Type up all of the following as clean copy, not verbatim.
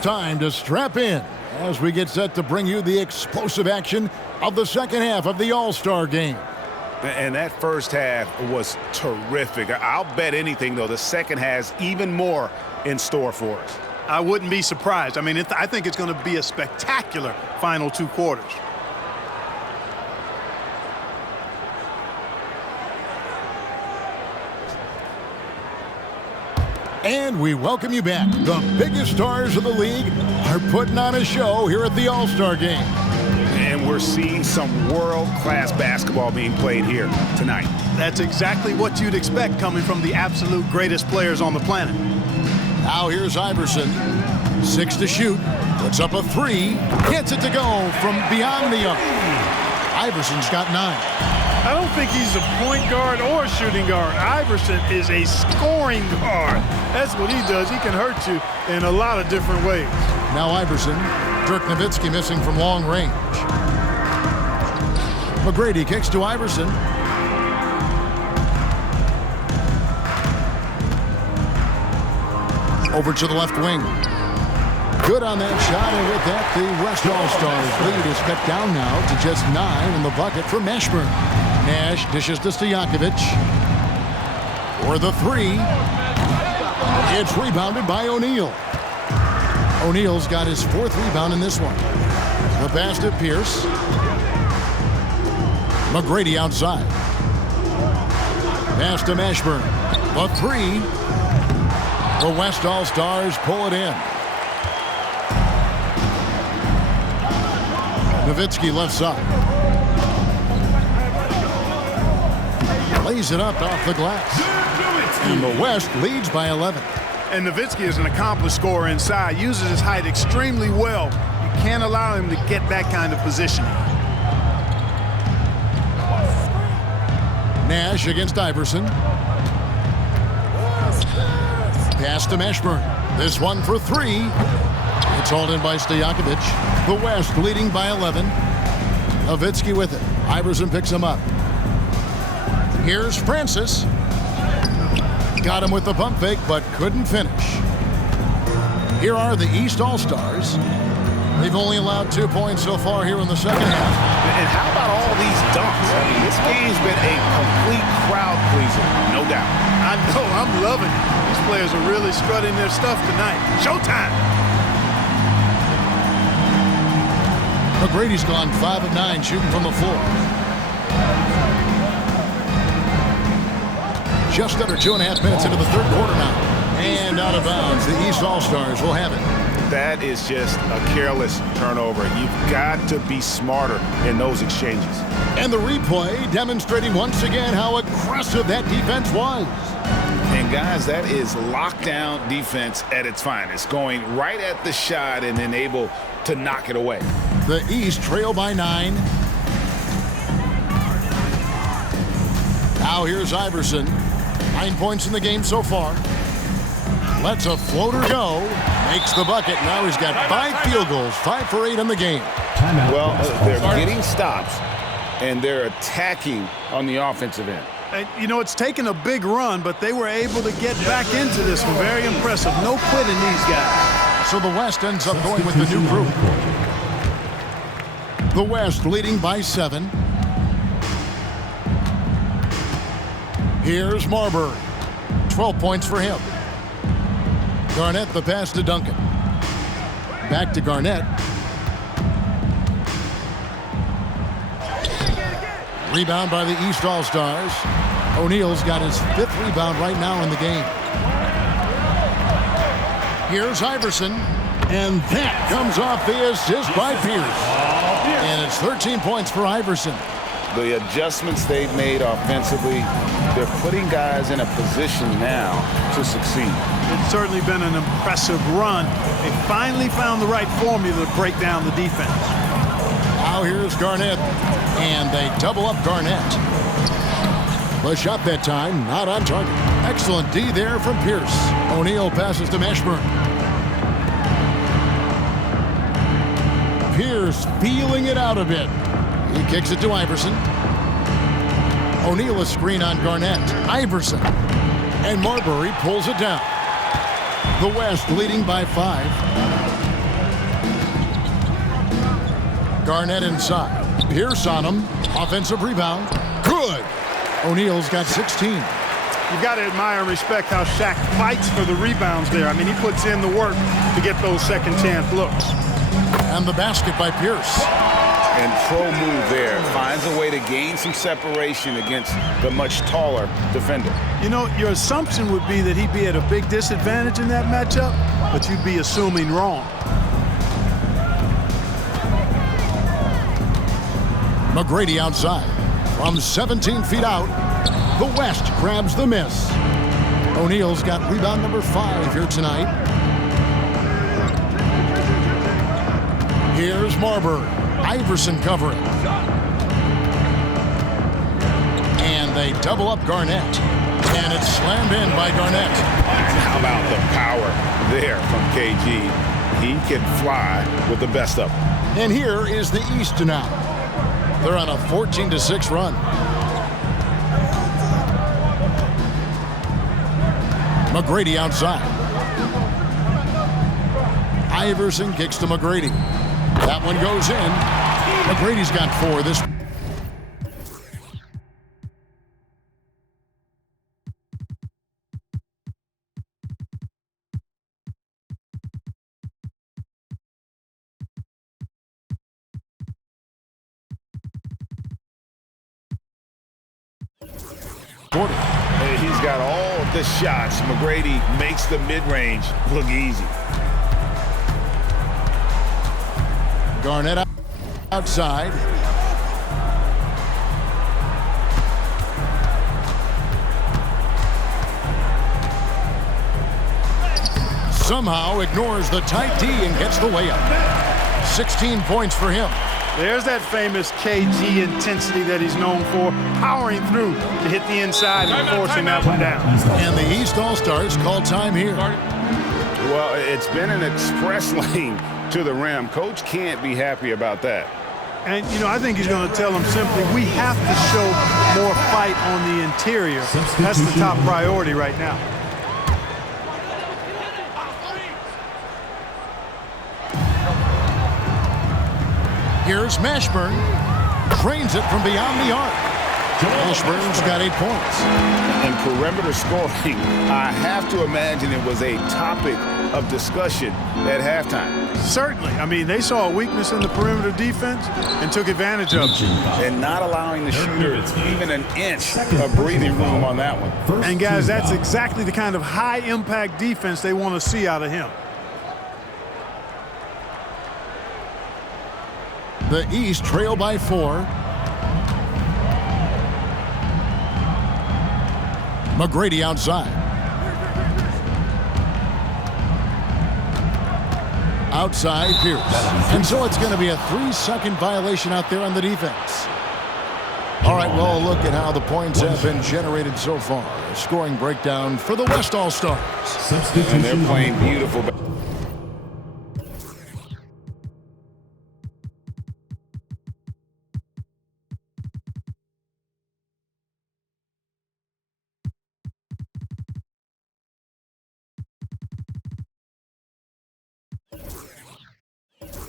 it's time to strap in as we get set to bring you the explosive action of the second half of the All-Star game. And that first half was terrific. I'll bet anything, though, the second has even more in store for us. I wouldn't be surprised. I mean, I think it's going to be a spectacular final two quarters. And we welcome you back. The biggest stars of the league are putting on a show here at the All-Star game. And we're seeing some world-class basketball being played here tonight. That's exactly what you'd expect coming from the absolute greatest players on the planet. Now here's Iverson. 6 to shoot. Puts up a 3. Gets it to go from beyond the arc. Iverson's got 9. I don't think he's a point guard or shooting guard. Iverson is a scoring guard. That's what he does. He can hurt you in a lot of different ways. Now Iverson. Dirk Nowitzki missing from long range. McGrady kicks to Iverson. Over to the left wing. Good on that shot, and with that, the West All-Stars lead is cut down now to just 9 in the bucket for Mashburn. Nash dishes to Stojakovic. For the 3. It's rebounded by O'Neal. O'Neal's got his 4th rebound in this one. The pass to Pierce. McGrady outside. Pass to Mashburn. The 3. The West All-Stars pull it in. Nowitzki left side. Lays it up off the glass. And the West leads by 11. And Nowitzki is an accomplished scorer inside. Uses his height extremely well. You can't allow him to get that kind of positioning. Nash against Iverson. Pass to Mashburn. This one for 3. It's hauled in by Stojakovic. The West leading by 11. Nowitzki with it. Iverson picks him up. Here's Francis. Got him with the pump fake, but couldn't finish. Here are the East All-Stars. They've only allowed 2 points so far here in the second half. And how about all these dunks? I mean, this game's been a complete crowd pleaser, no doubt. I know, I'm loving it. These players are really strutting their stuff tonight. Showtime! McGrady's gone 5 of 9 shooting from the floor. Just under 2.5 minutes into the third quarter now. And out of bounds, the East All-Stars will have it. That is just a careless turnover. You've got to be smarter in those exchanges. And the replay demonstrating once again how aggressive that defense was. And guys, that is lockdown defense at its finest. Going right at the shot and then able to knock it away. The East trail by 9. Now here's Iverson. 9 points in the game so far. Lets a floater go. Makes the bucket. Now he's got 5 field goals. 5 for 8 in the game. Well, they're getting stops, and they're attacking on the offensive end. And, you know, it's taken a big run, but they were able to get back into this one. Very impressive. No quitting these guys. So the West ends up going with the new group. The West leading by 7. Here's Marbury. 12 points for him. Garnett the pass to Duncan. Back to Garnett. Rebound by the East All-Stars. O'Neal's got his 5th rebound right now in the game. Here's Iverson. And that comes off the assist by Pierce. And it's 13 points for Iverson. The adjustments they've made offensively, they're putting guys in a position now to succeed. It's certainly been an impressive run. They finally found the right formula to break down the defense. Now here's Garnett, and they double up Garnett. The shot that time, not on target. Excellent D there from Pierce. O'Neal passes to Mashburn. Pierce feeling it out a bit. He kicks it to Iverson. O'Neal a screen on Garnett. Iverson. And Marbury pulls it down. The West leading by 5. Garnett inside. Pierce on him. Offensive rebound. Good. O'Neal's got 16. You've got to admire and respect how Shaq fights for the rebounds there. I mean, he puts in the work to get those second chance looks. And the basket by Pierce. And pro move there. Finds a way to gain some separation against the much taller defender. You know, your assumption would be that he'd be at a big disadvantage in that matchup, but you'd be assuming wrong. McGrady outside. From 17 feet out, the West grabs the miss. O'Neal's got rebound number 5 here tonight. Here's Marbury. Iverson covering. And they double up Garnett. And it's slammed in by Garnett. And how about the power there from KG? He can fly with the best of them. And here is the East now. They're on a 14-6 run. McGrady outside. Iverson kicks to McGrady. That one goes in. McGrady's got 4 this. Quarter. He's got all of the shots. McGrady makes the mid-range look easy. Garnett outside. Somehow ignores the tight D and gets the layup. 16 points for him. There's that famous KG intensity that he's known for, powering through to hit the inside and forcing that one down. And the East All-Stars call time here. Well, it's been an express lane to the rim. Coach can't be happy about that. And, you know, I think he's going to tell them simply, we have to show more fight on the interior. That's the top priority right now. Here's Mashburn. Drains it from beyond the arc. Mashburn's got 8 points. And perimeter scoring, I have to imagine it was a topic of discussion at halftime. Certainly. I mean, they saw a weakness in the perimeter defense and took advantage of it. And not allowing the shooter even an inch of breathing room on that one. And, guys, that's exactly the kind of high-impact defense they want to see out of him. The East trail by 4. McGrady outside. Outside Pierce. And so it's going to be a 3-second violation out there on the defense. All right, well, look at how the points have been generated so far. A scoring breakdown for the West All-Stars. And they're playing beautiful.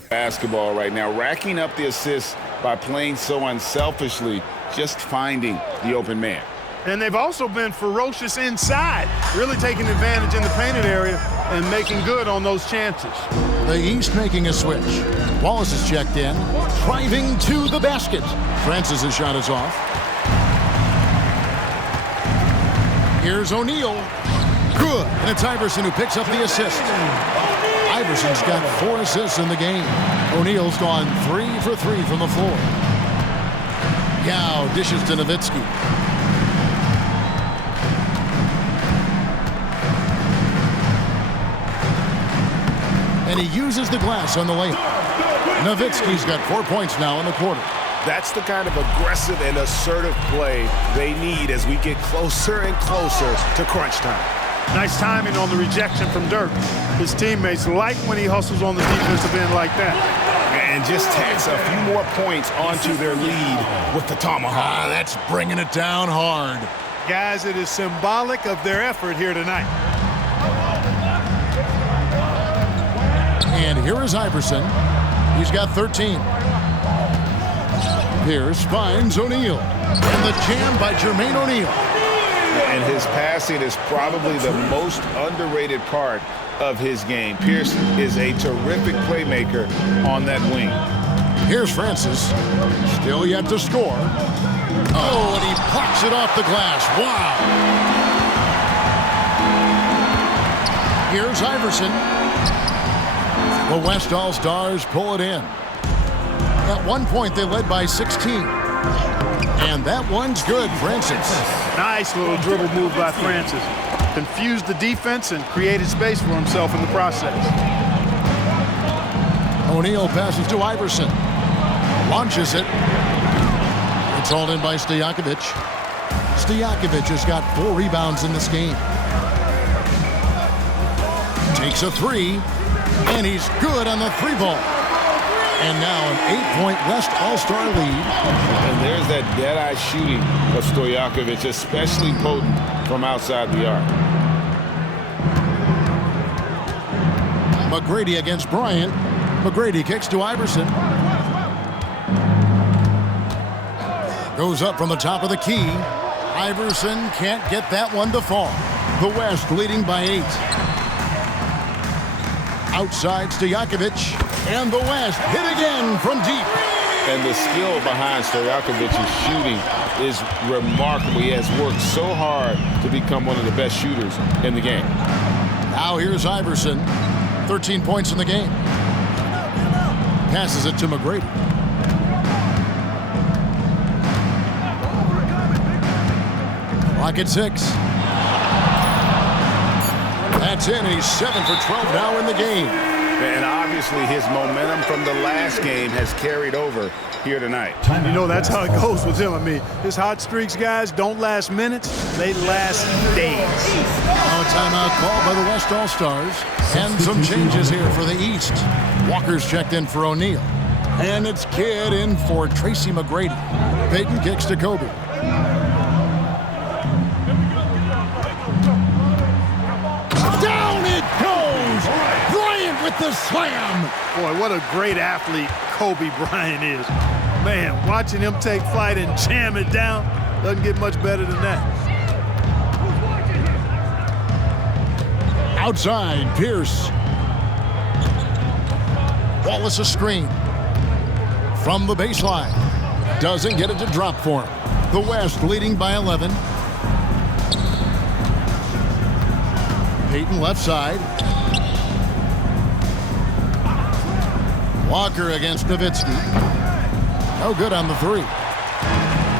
Basketball right now, racking up the assists by playing so unselfishly, just finding the open man. And they've also been ferocious inside, really taking advantage in the painted area and making good on those chances. The East making a switch. Wallace is checked in, driving to the basket. Francis' shot is off. Here's O'Neal. Good. And it's Iverson who picks up the assist. Iverson's got 4 assists in the game. O'Neal's gone 3 for 3 from the floor. Yao dishes to Nowitzki. And he uses the glass on the layup. Nowitzki's got 4 points now in the quarter. That's the kind of aggressive and assertive play they need as we get closer and closer to crunch time. Nice timing on the rejection from Dirk. His teammates like when he hustles on the defensive end like that. And just tacks a few more points onto their lead with the tomahawk. That's bringing it down hard. Guys, it is symbolic of their effort here tonight. And here is Iverson. He's got 13. Pierce finds O'Neal. And the jam by Jermaine O'Neal. And his passing is probably the most underrated part of his game. Pierce is a terrific playmaker on that wing. Here's Francis. Still yet to score. Oh, and he pops it off the glass. Wow. Here's Iverson. The West All-Stars pull it in. At one point, they led by 16. And that one's good, Francis. Nice little dribble move by Francis. Confused the defense and created space for himself in the process. O'Neal passes to Iverson. Launches it. It's hauled in by Stojakovic. Stojakovic has got 4 rebounds in this game. Takes a 3, and he's good on the 3-ball. And now an 8-point West All-Star lead. And there's that dead-eye shooting of Stojakovic, especially potent from outside the arc. McGrady against Bryant. McGrady kicks to Iverson. Goes up from the top of the key. Iverson can't get that one to fall. The West leading by 8. Outside Stojakovic. And the West hit again from deep. And the skill behind Stojakovic's shooting is remarkable. He has worked so hard to become one of the best shooters in the game. Now here's Iverson. 13 points in the game. Passes it to McGrady. Clock at 6. That's in. He's 7 for 12 now in the game. And obviously his momentum from the last game has carried over here tonight. You know, that's how it goes with him. I mean, his hot streaks, guys, don't last minutes. They last days. Now a timeout called by the West All-Stars. And some changes here for the East. Walker's checked in for O'Neal. And it's Kidd in for Tracy McGrady. Payton kicks to Kobe. Down it goes! Bryant with the slam! Boy, what a great athlete Kobe Bryant is. Man, watching him take flight and jam it down doesn't get much better than that. Outside, Pierce. Wallace a screen. From the baseline. Doesn't get it to drop for him. The West leading by 11. Payton left side. Walker against Nowitzki. No good on the 3.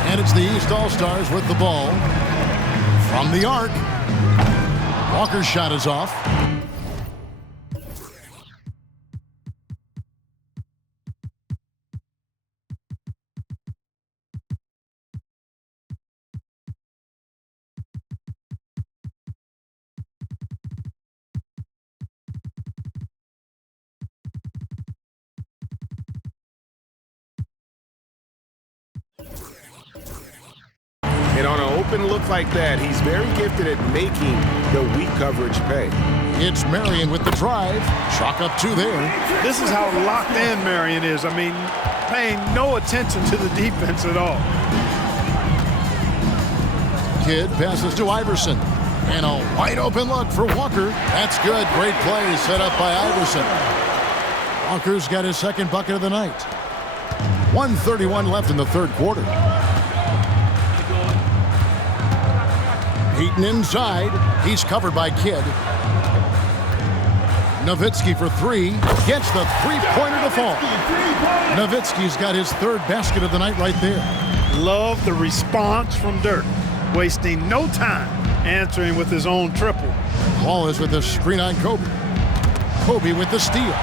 And it's the East All-Stars with the ball. From the arc. Walker's shot is off. And on an open look like that, he's very gifted at making the weak coverage pay. It's Marion with the drive. Chalk up 2 there. This is how locked in Marion is. I mean, paying no attention to the defense at all. Kidd passes to Iverson. And a wide open look for Walker. That's good. Great play set up by Iverson. Walker's got his second bucket of the night. 1:31 left in the third quarter. Payton inside. He's covered by Kidd. Nowitzki for 3. Gets the three-pointer to fall. Nowitzki's got his third basket of the night right there. Love the response from Dirk. Wasting no time answering with his own triple. Wallace with the screen on Kobe. Kobe with the steal.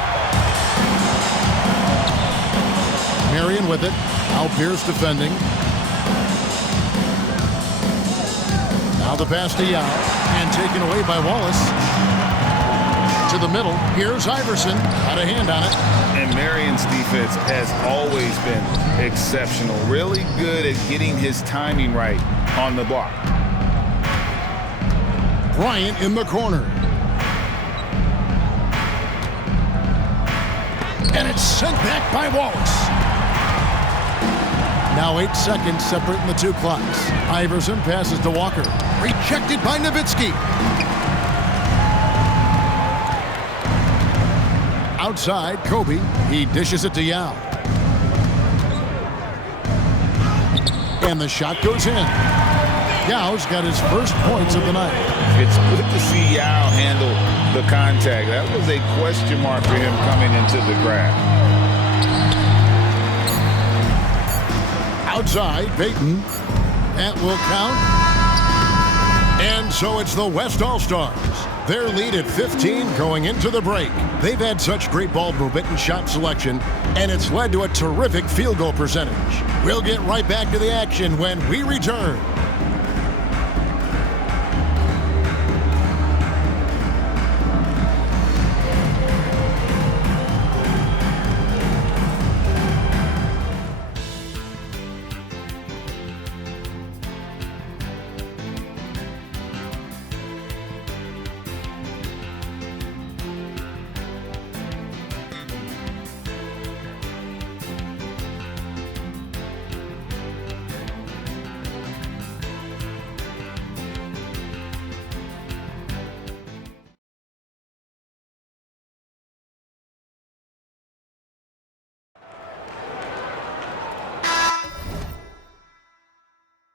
Marion with it. Now Pierce defending. Now the pass to Yao. And taken away by Wallace. To the middle. Here's Iverson. Got a hand on it. And Marion's defense has always been exceptional. Really good at getting his timing right on the block. Bryant in the corner. And it's sent back by Wallace. Now 8 seconds separating the two clocks. Iverson passes to Walker. Rejected by Nowitzki. Outside, Kobe. He dishes it to Yao. And the shot goes in. Yao's got his first points of the night. It's good to see Yao handle the contact. That was a question mark for him coming into the grab. Outside, Payton. That will count. And so it's the West All-Stars. Their lead at 15 going into the break. They've had such great ball movement and shot selection, and it's led to a terrific field goal percentage. We'll get right back to the action when we return.